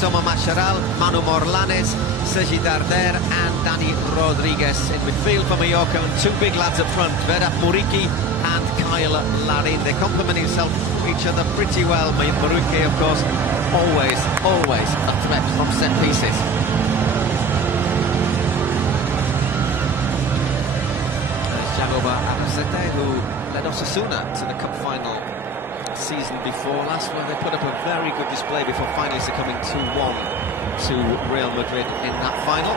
Thomas Macharal, Manu Morlanes, Sergi Darder and Dani Rodriguez in midfield for Mallorca, and two big lads up front, Vedat Muriqi and Kyle Larin. They complement each other pretty well. Muriqi, of course, always a threat from set pieces. There's Jagoba Arrasate, who led Osasuna to the cup final season before last, where they put up a very good display before finally succumbing 2-1 to Real Madrid in that final.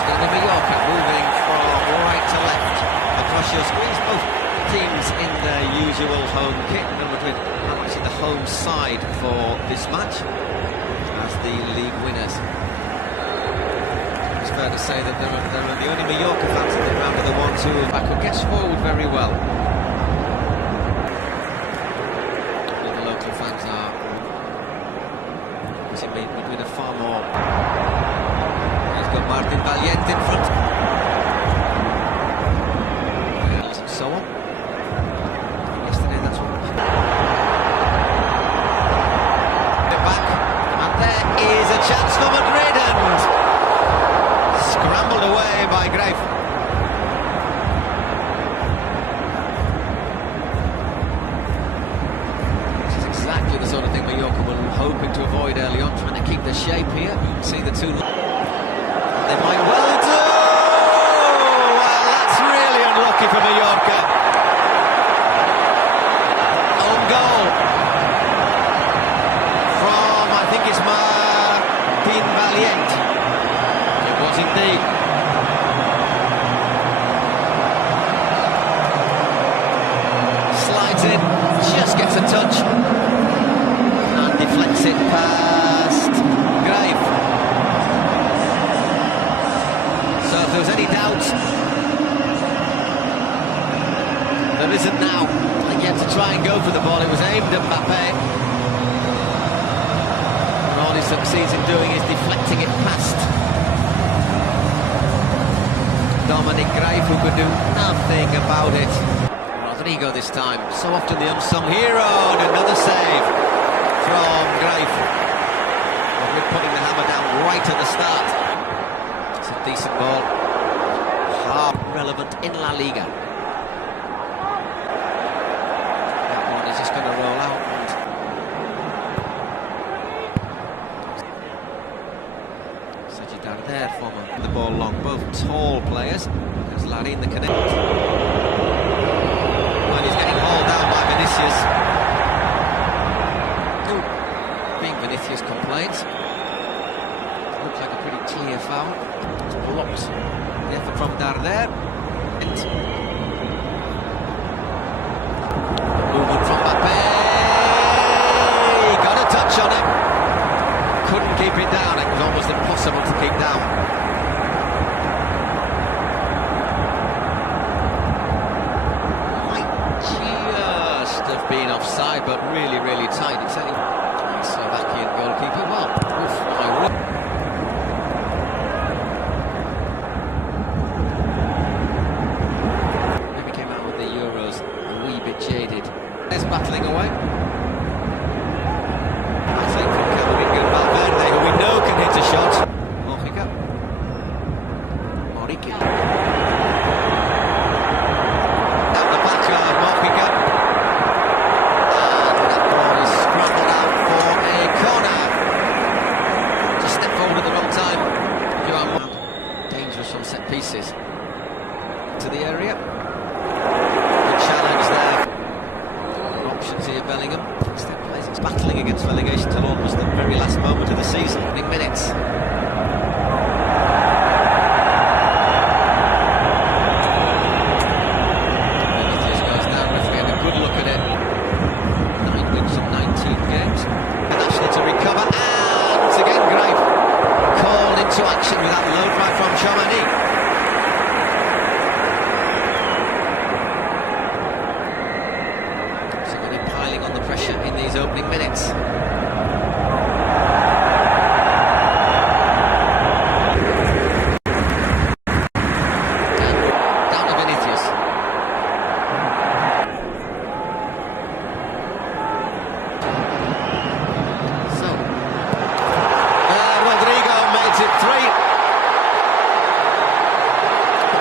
Still the Mallorca moving from right to left across your screens. Both teams in their usual home kit. Real Madrid are actually the home side for this match as the league winners. It's fair to say that there are the only Mallorca fans in the ground are the ones who are gets forward very well. The local fans are Madrid are far more. He's got Martin Valiente in front. And so on. Yesterday, that's what happened. Back, and there is a chance for Madrid, and scrambled away by Greif. This is exactly the sort of thing Mallorca were hoping to avoid early on, trying to keep the shape here. You can see the two. They might well do! Well, that's really unlucky for Mallorca. Own goal from, I think it's Martin Valiente. It was indeed. Slides in, just gets a touch, and deflects it past Greif. So if there was any doubt, there isn't now. Again, to try and go for the ball, it was aimed at Mbappe. And all he succeeds in doing is deflecting it past Dominic Greif, who could do nothing about it. Rodrigo this time, so often the unsung hero, and another save from Greif. Madrid putting the hammer down right at the start. It's a decent ball. Half relevant in La Liga. That one is just going to roll out. Sergi Darder, former the ball long, both tall players. There's Larin, the connect. And he's getting hauled down by Vinicius. Being Vinicius complains. Looks like a pretty clear foul. It's blocked. The effort from Darder. Movement from Mbappe. Got a touch on him. Couldn't keep it down. It was almost impossible to keep down. Might just have been offside, but really, really tight. It's only Slovakian goalkeeper. Well, oof, my word. Maybe came out with the Euros a wee bit jaded. There's battling away. I think from Camavinga and Valverde, who we know can hit a shot. Muriqi. Down the back of Muriqi. And that ball is scrambled out for a corner. Just step forward at the wrong time. Dangerous from set pieces. To the area. Good challenge there. Options here, Bellingham. Step plays, it's battling against relegation till almost the very last moment of the season. Big minutes. Vinicius goes down, referee had a good look at it. 9 wins from 19 games. And actually to recover, and again Greif called into action with that low drive from Chomani. Piling on the pressure in these opening minutes.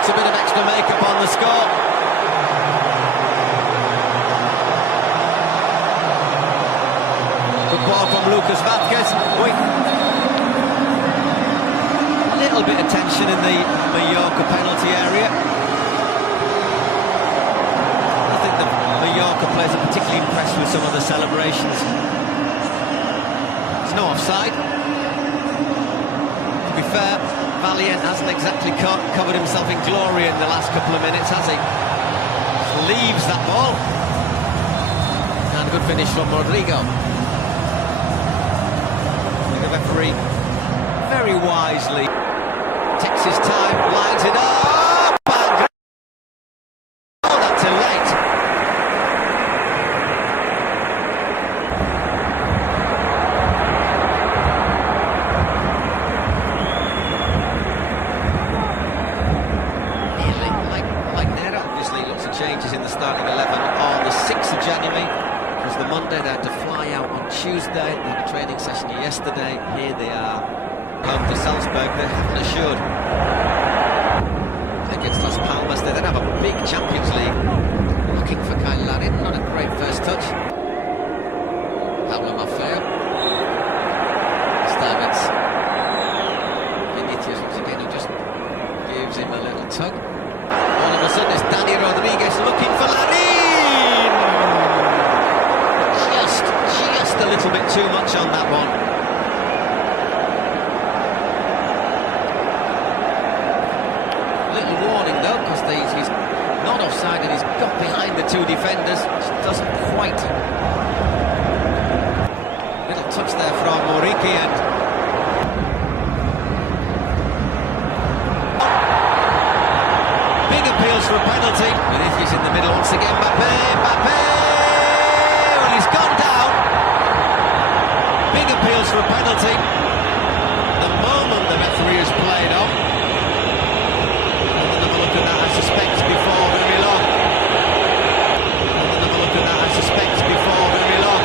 puts a bit of extra makeup on the score. Good ball from Lucas Vázquez. A little bit of tension in the Mallorca penalty area. I think the Mallorca players are particularly impressed with some of the celebrations. There's no offside. To be fair, Valiant hasn't exactly covered himself in glory in the last couple of minutes, has he? Leaves that ball. And good finish from Rodrigo. The referee very wisely takes his time, lines it up, and oh, that's too late. Nearly like Nera. Obviously, lots of changes in the starting 11 on the 6th of January. It was the Monday. They had to fly out on Tuesday. They had a training session yesterday. Here they are, home to Salzburg. They haven't assured against Las Palmas. They then have a big Champions League. Looking for Kyle Larin. Not a great first touch. Pablo Maffeo. Stevens. Vinicius once again, who just gives him a little tug. All of a sudden it's Dani Rodriguez looking for Larin. Just a little bit too much on that one. Little warning though, because he's not offside and he's got behind the two defenders. Just doesn't quite. Little touch there from Moriki and big appeals for a penalty. Vinicius in the middle once again. Mbappe. Well, he's gone down. Big appeals for a penalty. The moment the referee has played on. Another look at that, I suspect, before very long. Another look at that, I suspect, before very long.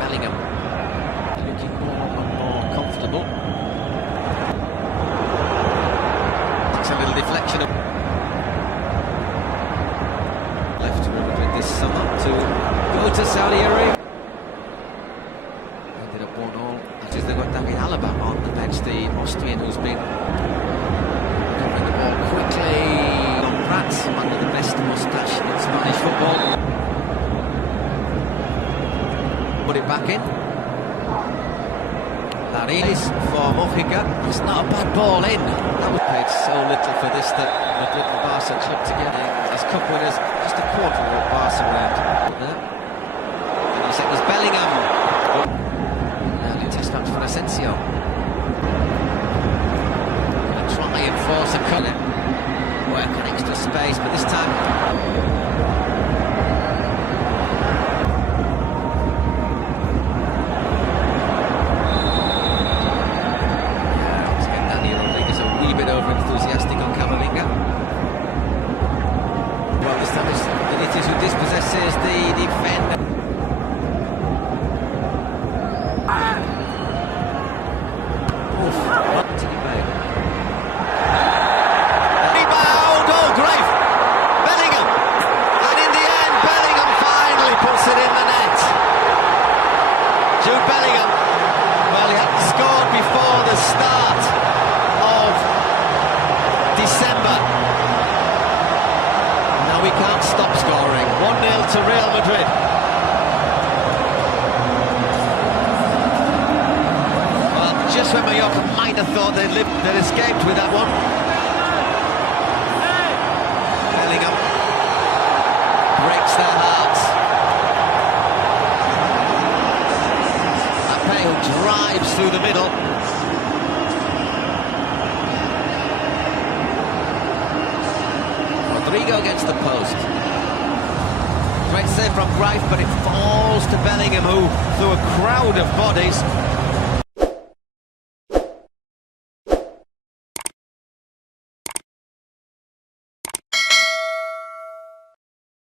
Bellingham looking more and more comfortable. Takes a little deflection. Left to Madrid this summer to go to Saudi Arabia. They've got David Alaba on the bench, the Austrian who's been covering the ball quickly. On Prats, one of the best moustache in Spanish football. Put it back in. Laris for Mojica. It's not a bad ball in. That was paid so little for this that Madrid and Barca clubbed together as cup winners. Just a quarter of Barca round. And you said it was Bellingham. Test match for Asensio. Gonna try and force a cut. Work on extra space, but this time Dani Rodriguez a wee bit over enthusiastic on Camavinga. Well, this time it's Vinicius who dispossesses the defender. Rebound, oh great! Bellingham! And in the end, Bellingham finally puts it in the net. Jude Bellingham, well, he had scored before the start of December. Now we can't stop scoring. 1-0 to Real Madrid. Just when Mallorca might have thought they'd escaped with that one. Bellingham breaks their hearts. Mbappe who drives through the middle. Rodrigo against the post. Great save from Greif, but it falls to Bellingham, who, through a crowd of bodies,